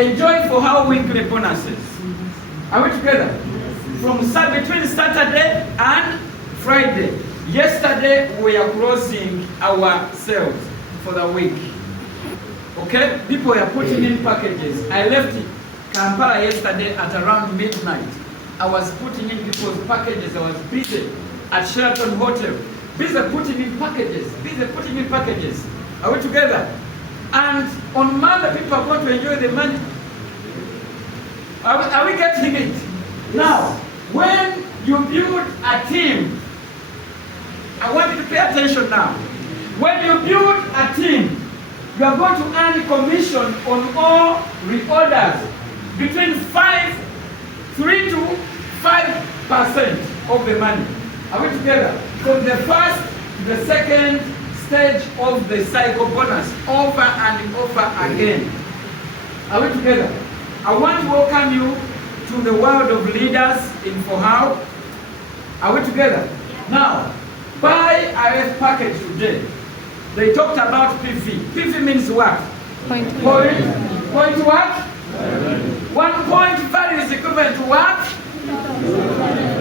enjoy for our weekly bonuses. Are we together? Between Saturday and Friday. Yesterday we are closing our sales for the week. Okay? People are putting in packages. I left Kampala yesterday at around midnight. I was putting in people's packages. I was busy at Sheraton Hotel. Busy putting in packages. Are we together? And on Monday, people are going to enjoy the money. Are we getting it? Now, when you build a team, I want you to pay attention now. When you build a team, you are going to earn commission on all reorders between 3 to 5% of the money. Are we together? From the first to the second stage of the cycle bonus, over and over again. Are we together? I want to welcome you to the world of leaders in Fohao. Are we together? Yeah. Now, buy RF package today. They talked about PV. PV means what? Point what? 1 point value is equivalent to what?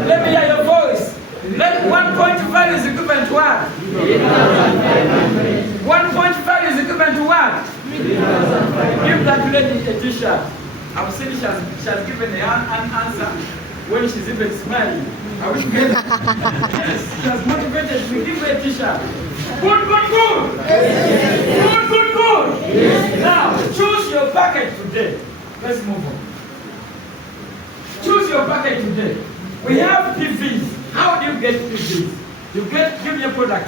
Let me hear your voice. 1 point value is equivalent to what? 1 point value is equivalent to what? Give that lady a t-shirt. I've seen she has given an answer when she's even smiling. I wish she has motivated to give her a t-shirt. Good. Good. Yes. Now, choose your package today. Let's move on. Choose your package today. We have PVs. How do you get PVs? Give me a product.